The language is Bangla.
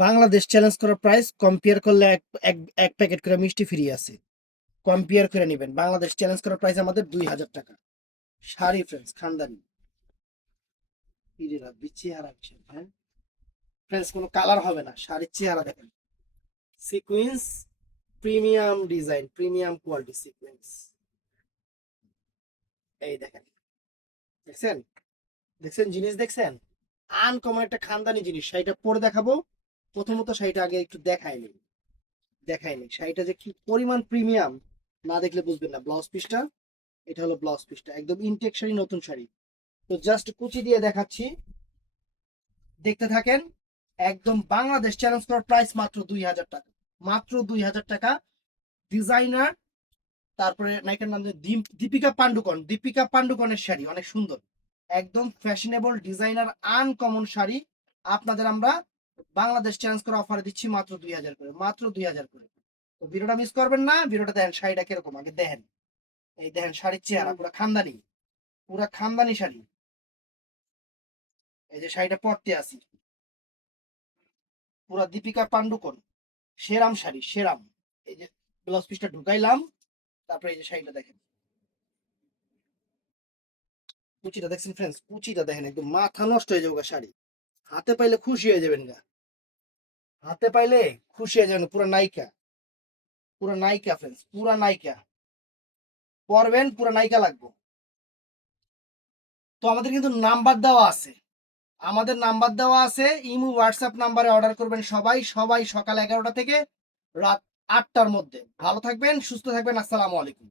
বাংলাদেশ চ্যালেঞ্জ করা প্রাইস কম্পেয়ার করলে এক প্যাকেট করে মিষ্টি ফ্রি আছে। কম্পেয়ার করে নেবেন। বাংলাদেশ চ্যালেঞ্জ করা প্রাইস আমাদের 2000 টাকা। শাড়ি ফ্রেন্ডস খানদানি চেহারা হ্যাঁ ফ্রেন্ডস, কোনো কালার হবে না। শাড়ির চেহারা দেখেন, sequence, premium design, premium quality sequence. এই দেখেন, দেখছেন দেখছেন জিনিস দেখছেন, আনকমন একটা খানদানি জিনিস। শাড়িটা পরে দেখাবো। প্রথমত শাড়িটা আগে একটু দেখাইনি শাড়িটা যে কি পরিমাণ প্রিমিয়াম, না দেখলে বুঝবেন না। ব্লাউজ পিসটা, এটা হলো ব্লাউজ পিসটা, একদম ইনটেক শাড়ি, নতুন শাড়ি। তো জাস্ট কুচি দিয়ে দেখাচ্ছি, দেখতে থাকেন। একদম বাংলাদেশ চ্যালেঞ্জ করার প্রাইস মাত্র 2000 টাকা। মাত্র 2000 টাকা। ডিজাইনার, তারপরে নায়িকার নাম যে দীপিকা পান্ডুকন। দীপিকা পান্ডুকনের শাড়ি অনেক সুন্দর, একদম ফ্যাশনেবল ডিজাইনার আনকমন শাড়ি আপনাদের আমরা বাংলাদেশ চ্যালেঞ্জ করা অফারে দিচ্ছি মাত্র 2000 করে। মাত্র 2000 করে। তো ভিডিওটা মিস করবেন না। ভিডিওটা দেখেন, শাড়িটা কিরকম আগে দেখেন। এই দেখেন শাড়ির চেহারা পুরো খানদানি, পুরো খানদানি শাড়ি। এই যে শাড়িটা পরতে আসি, পুরা দীপিকা পান্ডুকন, সেরাম শাড়ি সেরাম। এই যে ব্লাউজ পিসটা ঢুকাইলাম, তারপরে এই যে শাড়িটা দেখেন, কুচিটা দেখছেন ফ্রেন্ডস, কুচিটা দেখেন, একদম মাথা নষ্ট হয়ে যাবে শাড়ি। হাতে পাইলে খুশি হয়ে যাবেন গা, হাতে পাইলে খুশি হয়ে যাবেন। পুরা নায়িকা, পুরা নায়িকা ফ্রেন্ডস, পুরা নায়িকা। পরবেন পুরা নায়িকা লাগবে। তো আমাদের কিন্তু নাম্বার দেওয়া আছে, আমাদের নাম্বার দেওয়া আছে। ইমো হোয়াটসঅ্যাপ নাম্বারে অর্ডার করবেন সবাই। সবাই সকাল 11টা থেকে রাত 8টার মধ্যে। ভালো থাকবেন, সুস্থ থাকবেন। আসসালামু আলাইকুম।